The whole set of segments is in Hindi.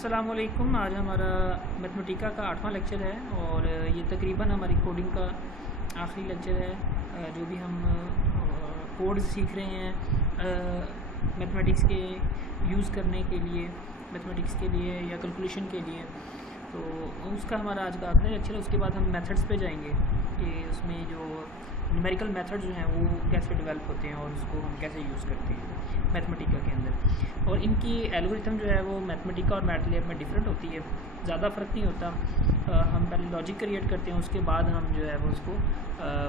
अस्सलामुअलैकुम। आज हमारा मैथमेटिका का 8वां लेक्चर है और ये तकरीबन हमारी कोडिंग का आखिरी लेक्चर है। जो भी हम कोड्स सीख रहे हैं मैथमेटिक्स के यूज़ करने के लिए, मैथमेटिक्स के लिए या कैलकुलेशन के लिए, तो उसका हमारा आज का आखिरी लेक्चर है। उसके बाद हम मेथड्स पे जाएंगे कि उसमें जो न्यूमेरिकल मेथड जो हैं वो कैसे डेवलप होते हैं और उसको हम कैसे यूज़ करते हैं मैथमेटिका के अंदर। और इनकी एल्गोरिथम जो है वो मैथमेटिका और मैटलैब में डिफरेंट होती है, ज़्यादा फ़र्क नहीं होता। हम पहले लॉजिक क्रिएट करते हैं, उसके बाद हम जो है वो उसको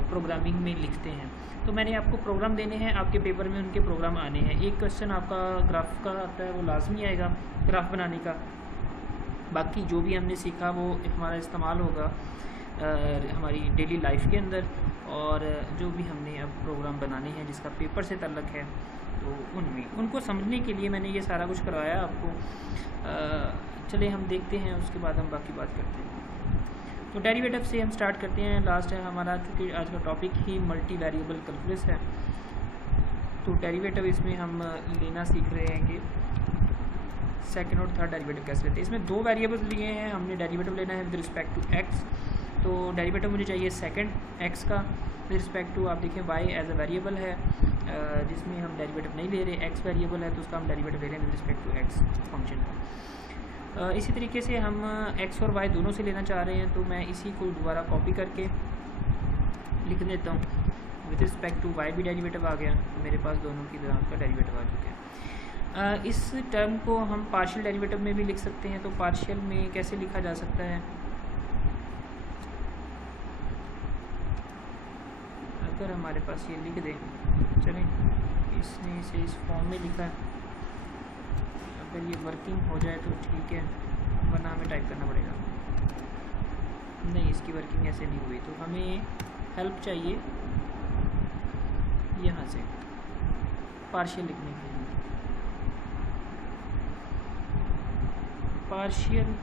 प्रोग्रामिंग में लिखते हैं। तो मैंने आपको प्रोग्राम देने हैं, आपके पेपर में उनके प्रोग्राम आने हैं। एक क्वेश्चन आपका ग्राफ का आता है, वो लाजमी आएगा ग्राफ बनाने का। बाकी जो भी हमने सीखा वो हमारा इस्तेमाल होगा हमारी डेली लाइफ के अंदर, और जो भी हमने अब प्रोग्राम बनाने हैं जिसका पेपर से ताल्लुक़ है तो उनमें उनको समझने के लिए मैंने ये सारा कुछ करवाया आपको। चले हम देखते हैं, उसके बाद हम बाकी बात करते हैं। तो डेरिवेटिव से हम स्टार्ट करते हैं। लास्ट है हमारा, चूँकि आज का टॉपिक ही मल्टी वेरिएबल कैलकुलस है, तो डेरिवेटिव इसमें हम लेना सीख रहे हैं कि सेकंड और थर्ड डेरिवेटिव कैसे लेते हैं। इसमें दो वेरिएबल्स लिए हैं, हमने डेरिवेटिव लेना है विद रिस्पेक्ट टू एक्स। तो डेरिवेटिव मुझे चाहिए सेकंड एक्स का विद रिस्पेक्ट टू, आप देखें वाई एज अ वेरिएबल है, जिसमें हम डेरिवेटिव नहीं ले रहे, एक्स वेरिएबल है तो उसका हम डेरिवेटिव ले रहे हैं with respect to x function का। इसी तरीके से हम एक्स और वाई दोनों से लेना चाह रहे हैं, तो मैं इसी को दोबारा कॉपी करके लिख देता हूँ। विद रिस्पेक्ट टू वाई भी डेरिवेटिव आ गया, मेरे पास दोनों की तरह का डेरिवेटिव आ चुका है। इस टर्म को हम पार्शियल डेरिवेटिव में भी लिख सकते हैं। तो पार्शियल में कैसे लिखा जा सकता है, अगर हमारे पास ये लिख दें, चलें इसने इसे इस फॉर्म में लिखा है, अगर ये वर्किंग हो जाए तो ठीक है, वरना हमें टाइप करना पड़ेगा। नहीं, इसकी वर्किंग ऐसे नहीं हुई, तो हमें हेल्प चाहिए यहाँ से पार्शियल लिखने के लिए। पार्शियल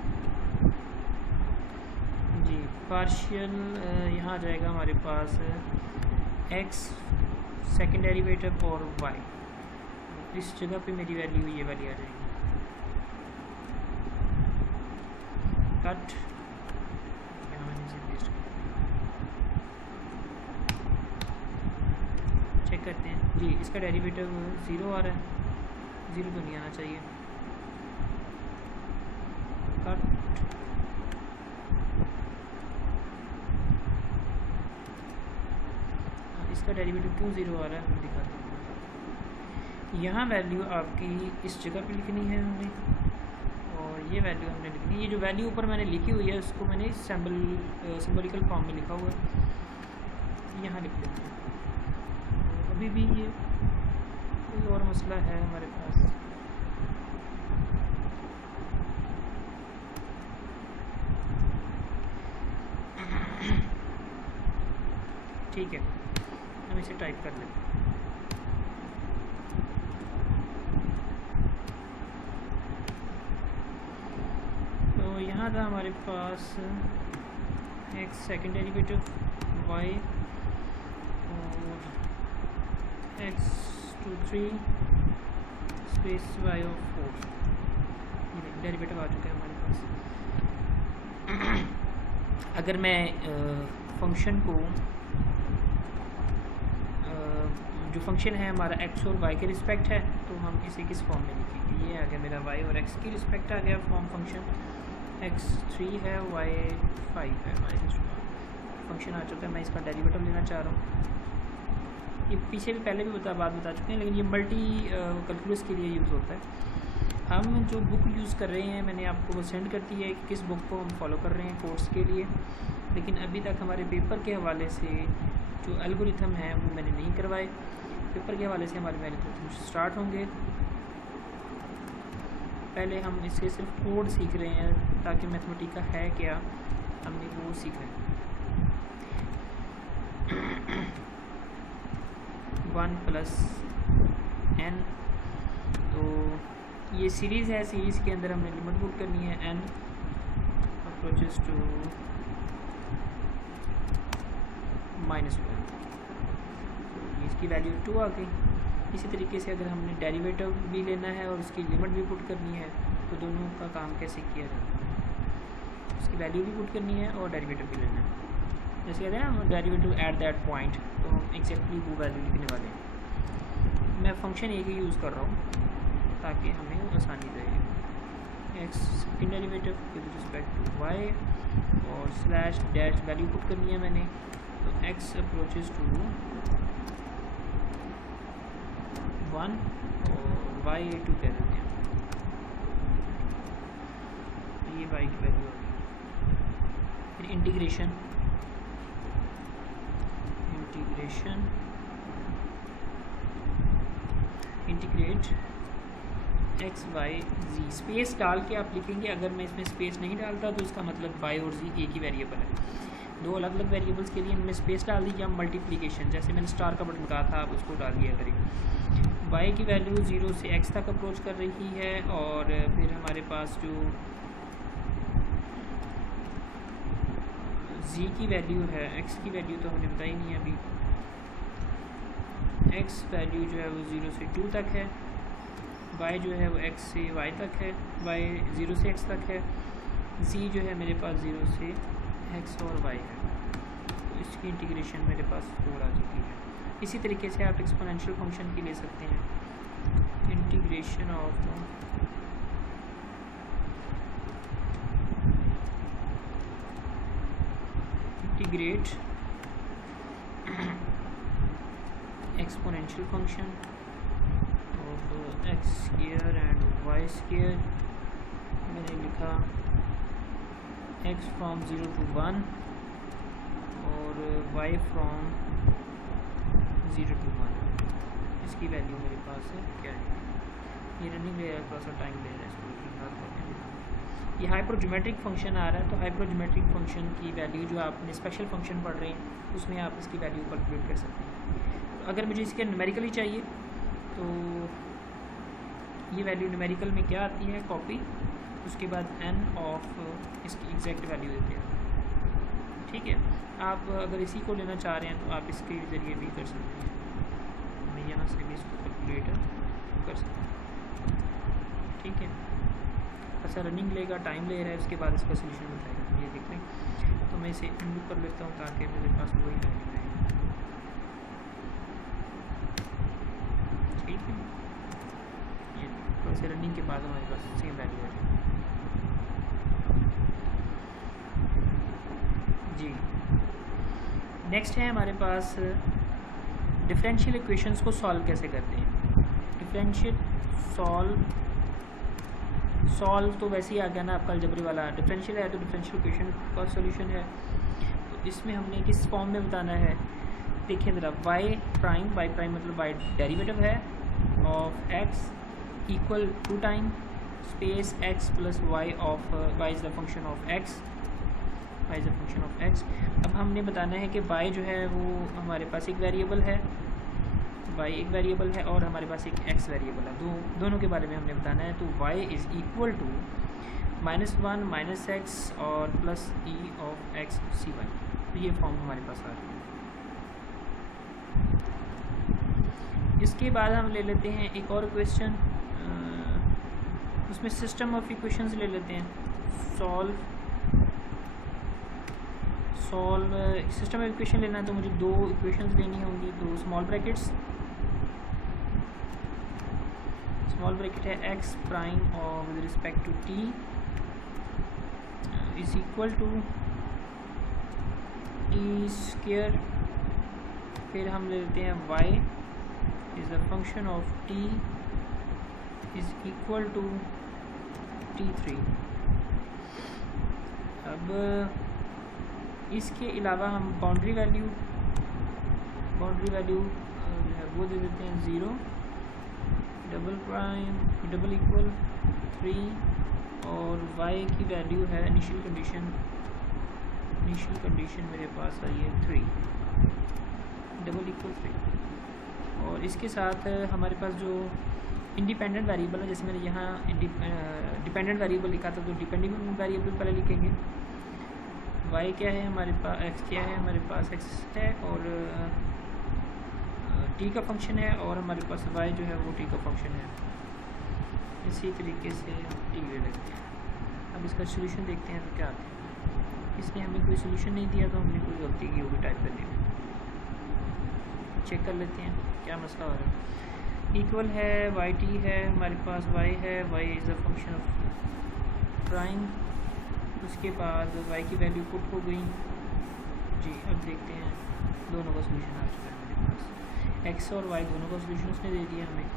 जी, पार्शियल यहाँ आ जाएगा हमारे पास एक्स सेकेंड डेरिवेटिव और वाई, इस जगह पे मेरी वैल्यू ये वाली आ जाएगी। कट यहाँ मैंने इसे पेस्ट कर चेक करते हैं जी, इसका डेरिवेटिव 0 आ रहा है, 0 तो नहीं आना चाहिए। कट इसका डेरिवेटिव क्यों 0 आ रहा है मैं दिखाता हूँ। यहाँ वैल्यू आपकी इस जगह पे लिखनी है हमने, और ये वैल्यू हमने लिखनी है। ये जो वैल्यू ऊपर मैंने लिखी हुई है उसको मैंने सिंबॉलिकल फॉर्म में लिखा हुआ है, यहाँ लिख लेते हैं। अभी भी ये कोई और मसला है हमारे पास, ठीक है, हम इसे टाइप कर लेते हैं। तो यहाँ था हमारे पास एक्स सेकेंड डेरिवेटिव, वाई और एक्स टू 3 स्पेस वाई और 4, ये डेरिवेटिव आ चुका है हमारे पास। अगर मैं फंक्शन को जो फंक्शन है हमारा एक्स और वाई के रिस्पेक्ट है, तो हम इसे किस फॉर्म में लिखेंगे। ये आ गया मेरा वाई और एक्स की रिस्पेक्ट आ गया फॉर्म फंक्शन। एक्स 3 है, वाई 5 है, हमारे फंक्शन आ चुका है। मैं इसका डेरिवेटिव लेना चाह रहा हूँ। ये पीछे भी पहले भी बात बता चुके हैं, लेकिन ये मल्टी कैलकुलस के लिए यूज़ होता है। हम जो बुक यूज़ कर रहे हैं मैंने आपको वो सेंड कर दी है, किस बुक को हम फॉलो कर रहे हैं कोर्स के लिए, लेकिन अभी तक हमारे पेपर के हवाले से जो एल्गोरिथम है वो मैंने नहीं करवाए। पेपर के हवाले से हमारे एल्गोरिथम स्टार्ट होंगे। पहले हम इसके सिर्फ कोड सीख रहे हैं ताकि मैथमेटिका है क्या हमने वो सीखा है। 1 + n, तो ये सीरीज़ है, सीरीज़ के अंदर हमने लिमिट पुट करनी है n अप्रोचेस टू -1, इसकी वैल्यू 2 आ गई। इसी तरीके से अगर हमने डेरिवेटिव भी लेना है और उसकी लिमिट भी पुट करनी है तो दोनों का काम कैसे किया जाता है, उसकी वैल्यू भी पुट करनी है और डेरिवेटिव भी लेना है। जैसे कहते हैं ना हम डेरिवेटिव एट दैट पॉइंट, तो हम एग्जैक्टली वो वैल्यू लिखने वाले हैं। मैं फंक्शन एक ही यूज़ कर रहा हूँ ताकि हमें आसानी रहे। X second derivative with respect to y और स्लैश डैश वैल्यू पुट करनी है मैंने, तो एक्स अप्रोचेस टू 1 और वाई टू कह देते हैं, ये वाई की वैल्यू होगी। फिर इंटीग्रेशन इंटीग्रेट एक्स वाई जी, स्पेस डाल के आप लिखेंगे। अगर मैं इसमें स्पेस नहीं डालता तो इसका मतलब वाई और जी एक ही वेरिएबल है। दो अलग अलग वेरिएबल्स के लिए इनमें स्पेस डाल दीजिए। हम मल्टीप्लिकेशन, जैसे मैंने स्टार का बटन कहा था, आप उसको डाल दिया करें। वाई की वैल्यू 0 से एक्स तक अप्रोच कर रही है, और फिर हमारे पास जो जी की वैल्यू है, एक्स की वैल्यू तो हमने बताई नहीं है अभी। एक्स वैल्यू जो है वो 0 से 2 तक है, वाई जो है वो एक्स से वाई तक है, वाई 0 से एक्स तक है, जी जो है मेरे पास 0 से एक्स और वाई है। तो इसकी इंटीग्रेशन मेरे पास 4 आ चुकी है। इसी तरीके से आप एक्सपोनेंशियल फंक्शन की ले सकते हैं। Integration of integrate exponential function of x square and y square, मैंने लिखा x from 0 to 1 और y from 0 to 1। इसकी वैल्यू मेरे पास है क्या है, ये रनिंग ले रहा है, थोड़ा सा टाइम ले रहा है इसको ठीक ठाक करने में। ये हाइपरज्योमेट्रिक फंक्शन आ रहा है, तो हाइपरज्योमेट्रिक फंक्शन की वैल्यू जो आपने स्पेशल फंक्शन पढ़ रहे हैं उसमें आप इसकी वैल्यू कैलकुलेट कर सकते हैं। अगर मुझे इसके न्यूमेरिकली चाहिए तो ये वैल्यू न्यूमेरिकल में क्या आती है, कॉपी, उसके बाद n ऑफ इसकी एग्जैक्ट वैल्यू देते हैं। ठीक है, आप अगर इसी को लेना चाह रहे हैं तो आप इसके ज़रिए भी कर सकते हैं। मैं यहाँ से भी इसको कैलकुलेट कर सकता हूँ। ठीक है, अच्छा रनिंग लेगा, टाइम ले रहा है, उसके बाद इसका सोल्यूशन बताएगा। ये देख लें, तो मैं इसे अनडू कर लेता हूँ ताकि मेरे पास वही वैल्यू है। ठीक है, ये थोड़ा से रनिंग के बाद हमारे पास सेम वैल्यू है जी। नेक्स्ट है हमारे पास डिफरेंशियल इक्वेशंस को सॉल्व कैसे करते हैं। डिफरेंशियल सॉल्व तो वैसे ही आ गया ना आपका अलजेब्रा वाला। डिफरेंशियल है तो डिफरेंशियल इक्वेशन का सॉल्यूशन है, तो इसमें हमने किस फॉर्म में बताना है। देखिए ज़रा, वाई प्राइम मतलब वाई डेरिवेटिव है of x equal 2 time space x plus y of y is the function of x, y is the function of x. अब हमने बताना है कि वाई जो है वो हमारे पास एक वेरिएबल है, वाई एक वेरिएबल है और हमारे पास एक एक्स वेरिएबल है। दोनों के बारे में हमने बताना है। तो Y is equal to -1 minus X और plus e of X C Y. तो ये फॉर्म हमारे पास आ रही है। इसके बाद हम ले लेते हैं एक और क्वेश्चन, उसमें सिस्टम ऑफ इक्वेशंस ले लेते हैं। सॉल्व सिस्टम ऑफ इक्वेशन लेना है तो मुझे 2 इक्वेशंस लेनी होंगी। तो स्मॉल ब्रैकेट है एक्स प्राइम और with respect to t is equal to t square. फिर हम ले लेते हैं y is the function of t is equal to t3। अब इसके अलावा हम बाउंड्री वैल्यू वो दे देते हैं 0 डबल इक्वल 3 और y की वैल्यू है इनिशियल कंडीशन मेरे पास आई है 3 डबल इक्वल 3। और इसके साथ हमारे पास जो इंडिपेंडेंट वेरिएबल है, जैसे मैंने यहाँ डिपेंडेंट वेरिएबल लिखा था तो डिपेंडिंग वेरिएबल पहले लिखेंगे। y क्या है हमारे पास, x क्या है हमारे पास, x है और t का फंक्शन है और हमारे पास y जो है वो t का फंक्शन है। इसी तरीके से ये लगते हैं। अब इसका सोल्यूशन देखते हैं तो क्या आता है। इसने हमें कोई सोल्यूशन नहीं दिया तो हमने कोई गलती की होगी टाइप करने में। चेक कर लेते हैं क्या मसला हो रहा है। इक्वल है वाई टी है हमारे पास, वाई है, y is a function of prime. उसके बाद वाई की वैल्यू पुट हो गई जी। अब देखते हैं दोनों का सोल्यूशन आ चुका है मेरे पास। एक्स और वाई दोनों का सोल्यूशन उसने दे दिया हमें,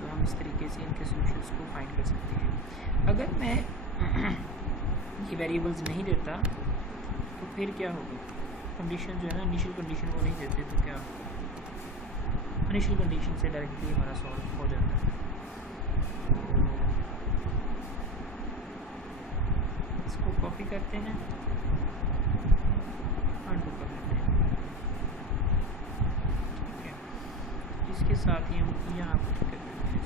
तो हम इस तरीके से इनके सोल्यूशंस को फाइंड कर सकते हैं। अगर मैं ये वेरिएबल्स नहीं देता तो फिर क्या होगा। कंडीशन जो है ना, इनिशियल कंडीशन वो नहीं देते तो क्या होगा। इनिशियल कंडीशन से डायरेक्टली हमारा सॉल्व हो जाता है। इसको कॉपी करते हैं, अनडू कर लेते हैं, ठीक है। इसके साथ ही हम यहाँ पर कर देते हैं।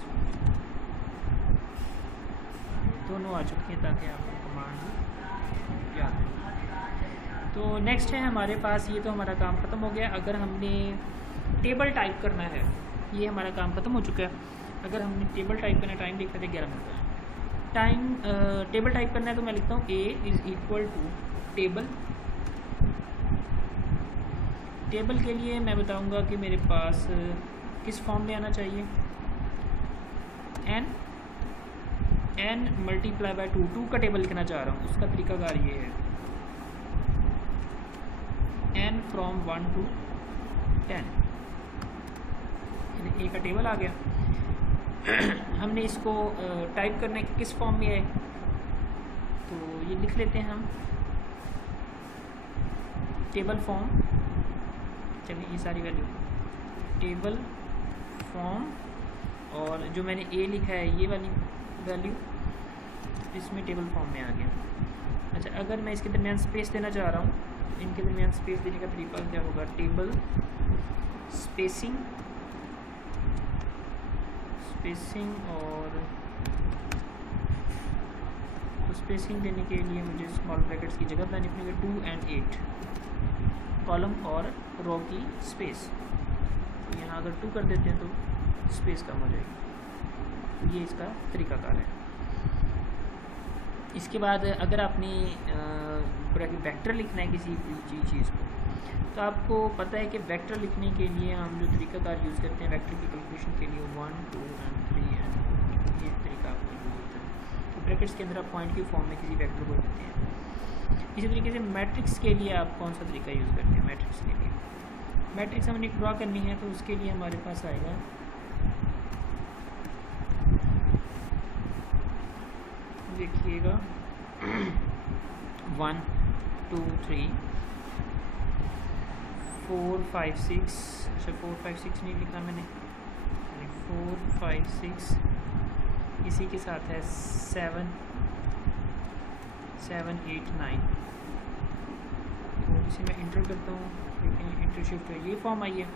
दोनों आ चुकी हैं ताकि आपको कमांड याद है। तो नेक्स्ट है हमारे पास, ये तो हमारा काम ख़त्म हो गया। अगर हमने टेबल टाइप करना है, ये हमारा काम ख़त्म हो चुका है। अगर हमने टेबल टाइप करना है, टाइम देख रहे थे 11 मिनट का टाइम। टेबल टाइप करना है तो मैं लिखता हूँ a is equal to table. Table के लिए मैं बताऊँगा कि मेरे पास किस फॉर्म में आना चाहिए। n मल्टीप्लाई बाय 2 का टेबल लिखना चाह रहा हूँ। उसका तरीकाकार ये है n फ्रॉम 1 to 10, ए का टेबल आ गया। हमने इसको टाइप करने के किस फॉर्म में है तो ये लिख लेते हैं हम टेबल फॉर्म। चलिए ये सारी वैल्यू टेबल फॉर्म, और जो मैंने ए लिखा है ये वाली वैल्यू इसमें टेबल फॉर्म में आ गया। अच्छा, अगर मैं इसके दरमियान स्पेस देना चाह रहा हूँ, इनके दरमियान स्पेस देने का तरीका क्या होगा। टेबल स्पेसिंग और तो स्पेसिंग देने के लिए मुझे स्मॉल ब्रैकेट्स की जगह बनानी पड़ेगी। 2 and 8 कॉलम और रो की स्पेस। तो यहाँ अगर 2 कर देते हैं तो स्पेस कम हो जाएगी। तो ये इसका तरीकाकार है। इसके बाद अगर आपने वेक्टर लिखना है किसी चीज़ को, तो आपको पता है कि वेक्टर लिखने के लिए हम जो तरीकाकार यूज़ करते हैं वेक्टर की कैलकुलेशन के लिए 1, 2 and 3 and ये तरीका आपको यूज़ होता है। तो ब्रैकेट्स के अंदर आप पॉइंट की फॉर्म में किसी वेक्टर को लिखते हैं। इसी तरीके से मैट्रिक्स के लिए आप कौन सा तरीका यूज़ करते हैं। मैट्रिक्स के लिए मैट्रिक्स हमने ड्रा करनी है तो उसके लिए हमारे पास आएगा देखिएगा 1, 2, 3, 4, 5, 6। अच्छा 4, 5, 6 नहीं लिखा मैंने, 4, 5, 6। इसी के साथ है 7, 8, 9। तो इसे मैं इंटर करता हूँ, लेकिन इंटर शिफ्ट है ये फॉर्म आई है,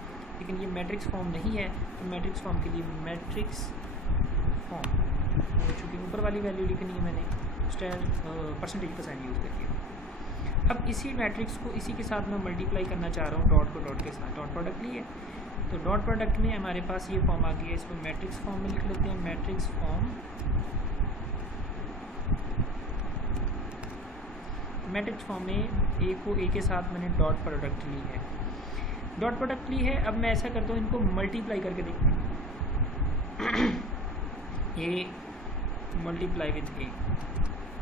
लेकिन ये मैट्रिक्स फॉर्म नहीं है। तो मैट्रिक्स फॉर्म के लिए मैट्रिक्स फॉर्म, चूँकि ऊपर वाली वैल्यू लिखनी है मैंने परसेंटेज का साइन यूज़ करके। अब इसी मैट्रिक्स को इसी के साथ मैं मल्टीप्लाई करना चाह रहा हूँ डॉट को डॉट के साथ। डॉट प्रोडक्ट लिए तो डॉट प्रोडक्ट में हमारे पास ये फॉर्म आ गया है। इसको मैट्रिक्स फॉर्म में लिख लेते हैं। मैट्रिक्स फॉर्म, मैट्रिक्स फॉर्म में ए को ए के साथ मैंने डॉट प्रोडक्ट ली है। डॉट प्रोडक्ट ली है। अब मैं ऐसा करता हूँ, इनको मल्टीप्लाई करके देखते हैं। ए मल्टीप्लाई विद ए,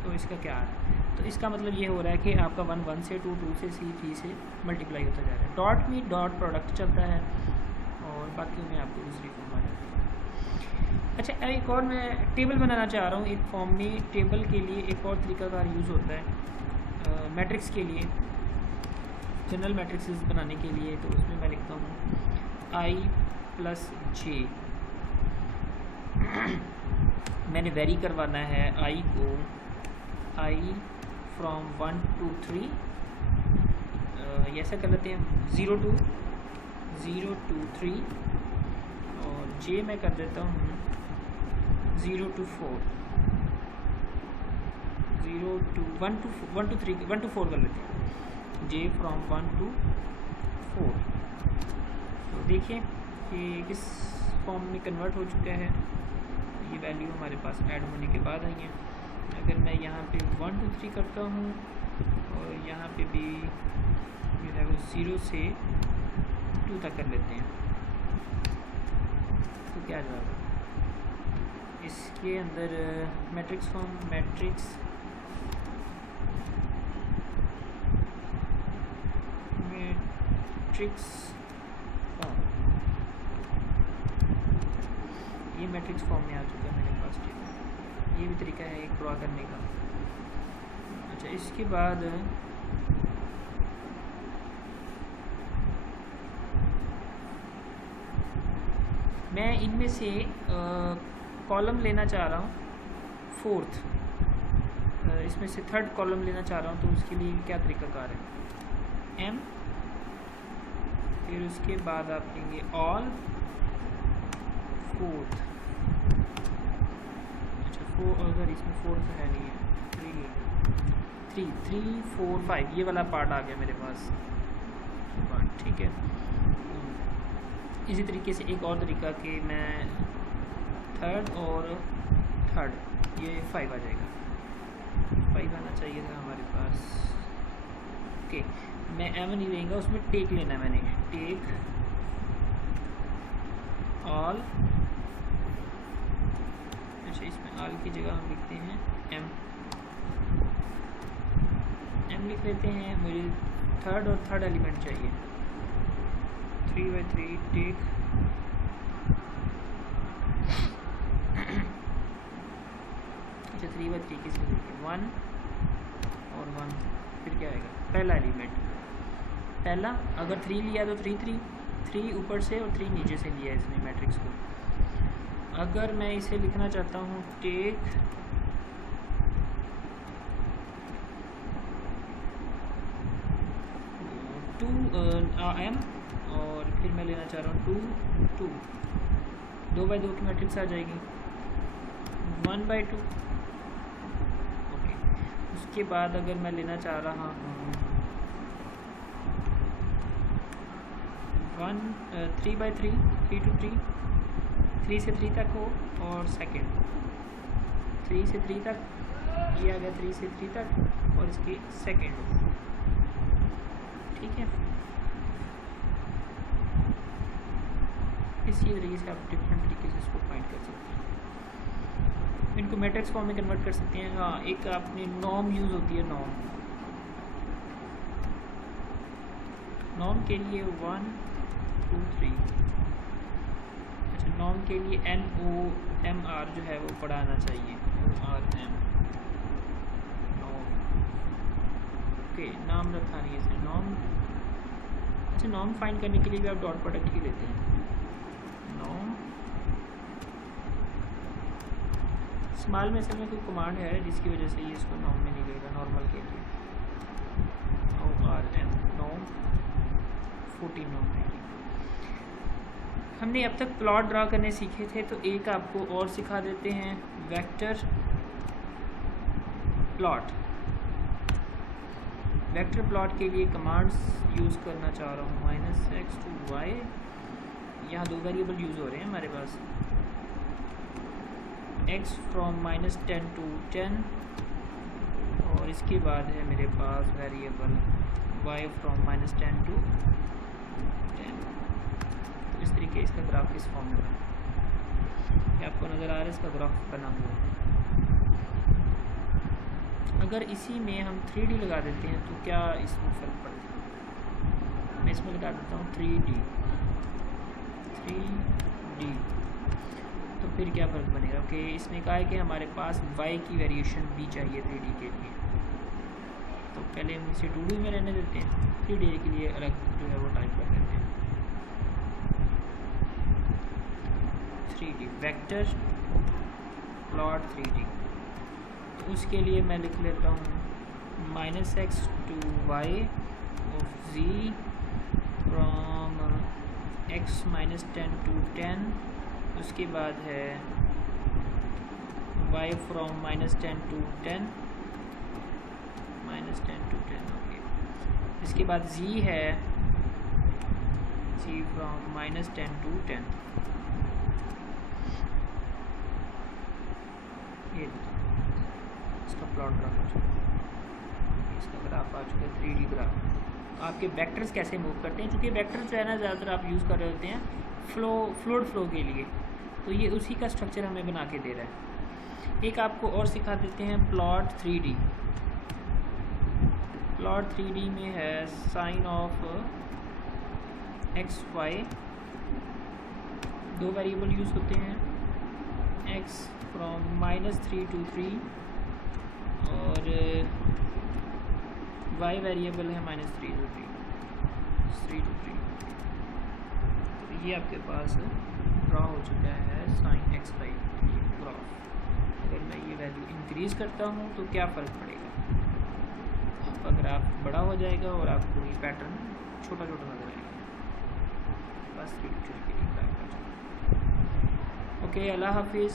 तो इसका क्या है। तो इसका मतलब ये हो रहा है कि आपका 1, 1 से 2, 2 से 3 से मल्टीप्लाई होता जा रहा है। डॉट में डॉट प्रोडक्ट चलता है और बाकी में आपको दूसरी फॉर्म आ जाती है। अच्छा, एक और मैं टेबल बनाना चाह रहा हूँ एक फॉर्म में। टेबल के लिए एक और तरीकाकार यूज़ होता है मैट्रिक्स के लिए, जनरल मैट्रिक्स बनाने के लिए। तो उसमें मैं लिखता हूँ I + J। मैंने वेरी करवाना है I को, I फ्रॉम 1 to 3, ऐसा कर लेते हैं 0 to 3, और J मैं कर देता हूँ 0 to 4, 1 to 4 कर लेते हैं। J from 1 to 4। तो देखिए कि किस फॉर्म में कन्वर्ट हो चुका है। ये वैल्यू हमारे पास ऐड होने के बाद आई हैं। अगर मैं यहाँ पे 1 2 3 करता हूँ और यहाँ पे भी जो है वो 0 से 2 तक कर लेते हैं तो क्या जाएगा इसके अंदर मैट्रिक्स फॉर्म मैट्रिक्स फॉर्म, ये मैट्रिक्स फॉर्म में आ चुका है मेरे पास। ठीक है, ये भी तरीका है एक ड्रा करने का। अच्छा, इसके बाद मैं इनमें से कॉलम लेना चाह रहा हूँ, फोर्थ इसमें से थर्ड कॉलम लेना चाह रहा हूँ, तो उसके लिए क्या तरीकाकार है, एम, फिर उसके बाद आप लेंगे ऑल फोर्थ। अच्छा, अगर इसमें फोर्थ है नहीं है, 3 4 5 ये वाला पार्ट आ गया मेरे पास पार्ट। ठीक है, इसी तरीके से एक और तरीका कि मैं थर्ड और थर्ड ये 5 आ जाएगा, 5 आना चाहिए था हमारे पास। ओके, मैं एम नहीं लेंगे, उसमें टेक लेना है मैंने, टेक ऑल। अच्छा, इसमें ऑल की जगह हम लिखते हैं एम लिख लेते हैं। मुझे थर्ड और थर्ड एलिमेंट चाहिए, 3 by 3 टेक अच्छा 3 by 3 किसमें लिखे, 1 और 1, फिर क्या आएगा पहला एलिमेंट, पहला अगर 3 लिया तो 3 ऊपर से और 3 नीचे से लिया इसने मैट्रिक्स को। अगर मैं इसे लिखना चाहता हूँ टेक एम और फिर मैं लेना चाह रहा हूँ 2 by 2 की मैट्रिक्स आ जाएगी, 1 by 2। ओके, उसके बाद अगर मैं लेना चाह रहा हूँ 3 by 3 3 to 3, 3 से 3 तक हो और सेकंड 3 से 3 तक, ये आ गया 3 से 3 तक और इसकी सेकंड हो। ठीक है, इसी तरीके से आप डिफरेंट तरीके से इसको फाइंड कर सकते हैं, इनको मैट्रिक्स फॉर्म में कन्वर्ट कर सकते हैं। हाँ, एक आपने नॉर्म यूज़ होती है, नॉर्म के लिए 1 2 3। अच्छा, नॉर्म के लिए NOMR जो है वो पढ़ाना चाहिए, ORM नॉर्म। ओके, नाम रखा नहीं है इसने नॉर्म। अच्छा, नॉर्म फाइंड करने के लिए भी आप डॉट प्रोडक्ट ही लेते हैं, नॉर्म स्मॉल में असल में कोई कमांड है जिसकी वजह से ये इसको नॉर्म में नहीं लेगा, नॉर्मल के लिए ORM नॉर्म 14 नॉर्म है। हमने अब तक प्लॉट ड्रा करने सीखे थे, तो एक आपको और सिखा देते हैं, वेक्टर प्लॉट। वेक्टर प्लॉट के लिए कमांड्स यूज़ करना चाह रहा हूँ, -x to y। यहाँ 2 वेरिएबल यूज़ हो रहे हैं हमारे पास, x फ्रॉम -10 to 10 और इसके बाद है मेरे पास वेरिएबल y फ्रॉम -10 to 10। तो इस तरीके इसका ग्राफ इस फॉर्म में बना, ये आपको नज़र आ रहा है इसका ग्राफ बना हुआ। अगर इसी में हम 3D लगा देते हैं तो क्या इसमें फ़र्क पड़ता है, मैं इसमें लगा देता हूँ 3D, तो फिर क्या फ़र्क बनेगा कि इसने कहा है कि हमारे पास y की वेरिएशन भी चाहिए 3D के लिए। तो पहले हम इसे 2D में रहने देते हैं, 3D के लिए अलग जो है वो टाइप कर देते हैं। 3D वेक्टर प्लॉट 3D, तो उसके लिए मैं लिख लेता हूँ -x to y of z from x -10 to 10। उसके बाद है y from -10 to 10, -10 to 10। Okay, इसके बाद z है z फ्रॉम -10 to 10। ये इसका प्लॉट ग्राफ आ चुका है, इसका ग्राफ आ चुका है 3D ग्राफ। आपके वेक्टर्स कैसे मूव करते हैं, क्योंकि वेक्टर्स जो है ना ज़्यादातर आप यूज़ कर रहे होते हैं फ्लूइड फ्लो के लिए, तो ये उसी का स्ट्रक्चर हमें बना के दे रहा है। एक आपको और सिखा देते हैं प्लॉट 3D। प्लॉट 3D में है साइन ऑफ एक्स वाई, दो वेरिएबल यूज़ होते हैं, x फ्रॉम -3 to 3 और y वेरिएबल है -3 to 3। तो ये आपके पास ड्रा हो चुका है साइन एक्स वाई ग्राफ। अगर मैं ये वैल्यू इंक्रीज़ करता हूँ तो क्या फ़र्क पड़ेगा, आपका ग्राफ बड़ा हो जाएगा और आपको ये पैटर्न छोटा छोटा नजर आएगा। बस 3 to 3 के लिए ग्राफ। ओके, अल्लाह हाफिज़।